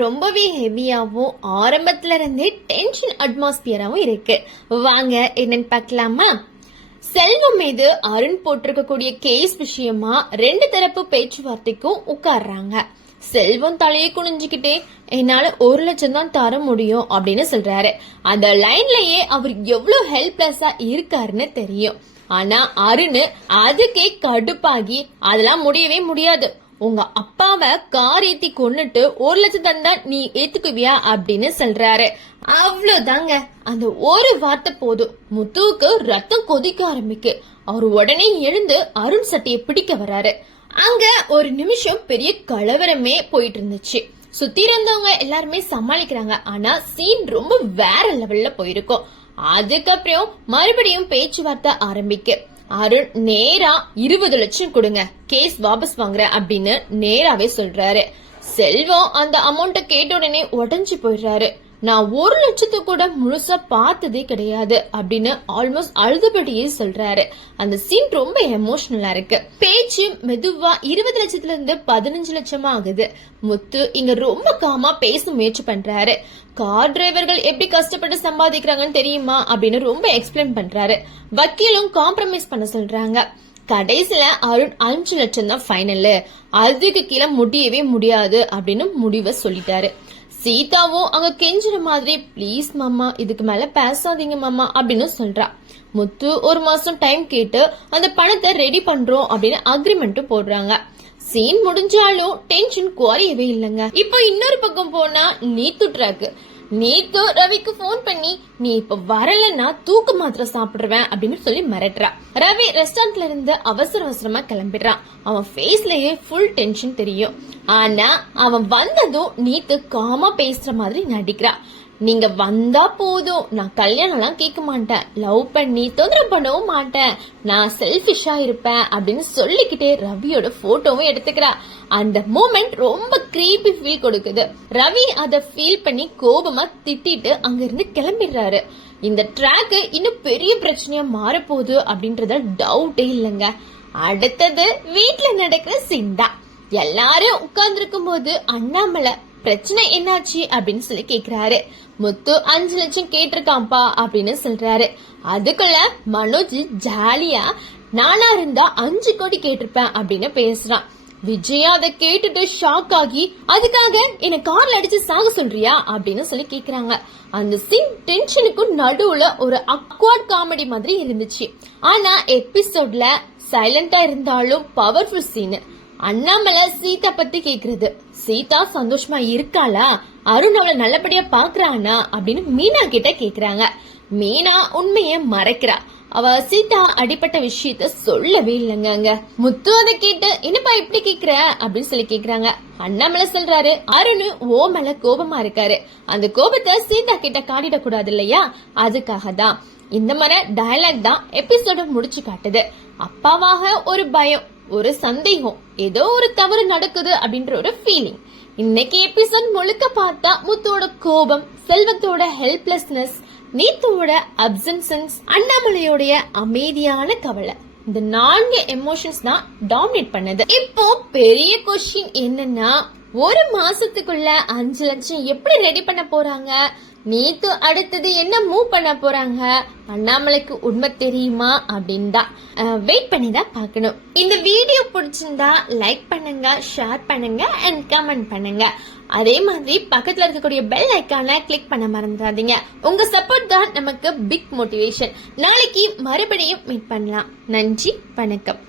ரொம்பவே ஹெவியாவும் ஆரம்பத்துல இருந்தே டென்ஷன் அட்மாஸ்பியராவும் இருக்கு. வாங்க என்னன்னு பார்க்கலாமா? செல்வம் மீது அருண் போட்டிருக்கக்கூடிய கேஸ் விஷயமா 2 தரப்பு பேச்சுவார்த்தைக்கும் உட்கார்றாங்க. செல்வம் தலையை குனிஞ்சுக்கிட்டே என்னால 1 லட்சம் தான் தர முடியும் அப்படின்னு சொல்றாரு. அந்த லைன்லயே அவர் எவ்வளவு ஹெல்ப்லெஸ்ஸா இருக்காருன்னு தெரியும். ஆனா அருண் அதுக்கே கடுப்பாகி அதெல்லாம் முடியவே முடியாது, உங்க அப்பாவை கார் ஏத்தி கொன்னுட்டு 1 லட்சம் தந்தா நீ ஏத்துக்குவியா அப்படின்னு சொல்றாரு. அவ்வளவுதாங்க, அந்த ஒரு வார்த்தை போதும், முத்துவுக்கு ரத்தம் கொதிக்க ஆரம்பிக்கு. அவர் உடனே எழுந்து அருண் சட்டையை பிடிக்க வராரு. அங்க ஒரு நிமிஷம் பெரிய கலவரமே போயிட்டு இருந்துச்சு. சுத்தி இருந்தவங்க எல்லாருமே சமாளிக்கிறாங்க. ஆனா சீன் ரொம்ப வேற லெவல்ல போயிருக்கும். அதுக்கப்புறம் மறுபடியும் பேச்சுவார்த்தை ஆரம்பிக்கு. அருண் நேரா 20 லட்சம் கொடுங்க, கேஸ் வாபஸ் வாங்குற அப்படின்னு நேராவே சொல்றாரு. செல்வம் அந்த அமௌண்ட கேட்ட உடனே உடஞ்சு போயிடுறாரு. நான் 1 லட்சத்து கூட முழுசா பார்த்ததே கிடையாது அப்படின்னு ஆல்மோஸ்ட் அழுதுபடியே சொல்றாரு. அந்த சீன் ரொம்ப எமோஷனலா இருக்கு. பேச்சு மெதுவா 20 லட்சத்துல இருந்து 15 லட்சமா ஆகுது. முத்து இங்க ரொம்ப காமா பேச முயற்சி பண்றாரு. கார் டிரைவர்கள் எப்படி கஷ்டப்பட்டு சம்பாதிக்கிறாங்கன்னு தெரியுமா அப்படின்னு ரொம்ப எக்ஸ்பிளைன் பண்றாரு. வக்கீலும் காம்ப்ரமைஸ் பண்ண சொல்றாங்க. கடைசியில அருண் 5 லட்சம் தான் ஃபைனல், அதுக்கு கீழே முடியவே முடியாது அப்படின்னு முடிவை சொல்லிட்டாரு. சீதாவும் அங்க கெஞ்சுற மாதிரி, பிளீஸ் மாமா இதுக்கு மேல பேசாதீங்க மாமா அப்படின்னு சொல்றா. முத்து 1 மாசம் டைம் கேட்டு அந்த பணத்தை ரெடி பண்றோம் அப்படின்னு அக்ரிமெண்ட் போடுறாங்க. சீன் முடிஞ்சாலும் டென்ஷன் குறையவே இல்லைங்க. இப்போ இன்னொரு பக்கம் போனா நீத்து ட்ராக். நீத்து ரவிக்கு போன் பண்ணி, நீ இப்ப வரலன்னா தூக்கு மாத்திரை சாப்பிடுவேன் அப்படின்னு சொல்லி மிரட்டுறா. ரவி ரெஸ்டாரண்ட்ல இருந்து அவசர அவசரமா கிளம்பிடுறான். அவன் ஃபேஸ்லயே ஃபுல் டென்ஷன் தெரியும். ஆனா அவன் வந்ததும் நீத்து காமா பேசுற மாதிரி நடிக்கிறா. நீங்க வந்தா போதும், நான் கல்யாணம் எல்லாம் கேட்க மாட்டேன், லவ் பண்ணி தொந்தரவு பண்ணவும் மாட்டேன், நான் செல்ஃபிஷா இருப்பேன் அப்படின்னு சொல்லிக்கிட்டே ரவியோட போட்டோவும் எடுத்துக்கிறா. அந்த மூமெண்ட் ரொம்ப கிரீப்பி ஃபீல் கொடுக்குது. ரவி அத ஃபீல் பண்ணி கோபமா திட்டிட்டு அங்க இருந்து கிளம்பிடுறாரு. இந்த ட்ராக் இன்னும் பெரிய பிரச்சனையா மாறப்போகுது அப்படின்றத டவுட்டே இல்லைங்க. அடுத்தது வீட்டுல நடக்கிற சீன் தான். எல்லாரும் உட்கார்ந்து இருக்கும் போது அண்ணாமலை பிரச்சனை என்னாச்சு அப்படின்னு சொல்லி கேக்குறாரு. முத்து 5 லட்சம் கேட்டிருக்காம்பா அப்படின்னு சொல்றாரு. அதுக்குள்ள மனோஜ் ஜாலியா, நானா இருந்தா 5 கோடி கேட்டிருப்பேன் அப்படின்னு பேசுறான். விஜயா அதை கேட்டுட்டு ஷாக் ஆகி, அதுக்காக என்ன கார்ல அடிச்சு சாக சொல்றியா அப்படின்னு சொல்லி கேக்குறாங்க. அந்த சீன் டென்ஷனுக்கும் நடுவுல ஒரு அக்வர்ட் காமெடி மாதிரி இருந்துச்சு. ஆனா எபிசோட்ல சைலண்டா இருந்தாலும் பவர்ஃபுல் சீன். அண்ணாமலை சீதா பத்தி கேக்குறது. சீதா சந்தோஷமா இருக்காளா, அருண் அவளை நல்லபடியா பாக்குறானா அப்படின்னு மீனா கிட்ட கேக்குறாங்க. மீனா உண்மைய மறைக்கிறா. அவ சீதா அடிப்பட்ட விஷயத்த சொல்லவே இல்லைங்க. முத்து அதை கேட்டு, என்னப்பா இப்படி கேக்குற அப்படின்னு சொல்லி கேக்குறாங்க. அண்ணாமலை சொல்றாரு, அருண் ஓ மேல கோபமா இருக்காரு, அந்த கோபத்தை சீதா கிட்ட காட்டிட கூடாது இல்லையா, அதுக்காக தான். இந்த மாதிரி டயலாக் தான் எபிசோட முடிச்சு காட்டுது. அப்பாவாக ஒரு பயம், ஒரு சந்தேகம், ஏதோ ஒரு தவறு நடக்குது அப்படின்ற ஒரு ஃபீலிங். இன்னைக்கு எபிசோட் முழுக்க பார்த்தா முத்துவோட கோபம், செல்வத்தோட ஹெல்ப்லெஸ்னஸ், நீத்துவோட அப்சன்சன்ஸ், அண்ணாமலையோடைய அமைதியான கவலை, இந்த 4 எமோஷன்ஸ் தான் டாமினேட் பண்ணது. இப்போ பெரிய கொஸ்டின் என்னன்னா, 1 மாசத்துக்குள்ள 5 லட்சம் எப்படி ரெடி பண்ண போறாங்க? நீத்து அடுத்தது என்ன மூவ் பண்ண போறாங்க? அண்ணாமலைக்கு உண்மை தெரியுமா அப்படின்னு தான் வெயிட் பண்ணி தான் பார்க்கணும். இந்த வீடியோ பிடிச்சிருந்தா லைக் பண்ணுங்க, ஷேர் பண்ணுங்க அண்ட் கமெண்ட் பண்ணுங்க. அதே மாதிரி பக்கத்துல இருக்கக்கூடிய பெல் ஐக்கானை கிளிக் பண்ண மறந்துடாதீங்க. உங்க சப்போர்ட் தான் நமக்கு பிக் மோட்டிவேஷன். நாளைக்கு மறுபடியும் மீட் பண்ணலாம். நன்றி, வணக்கம்.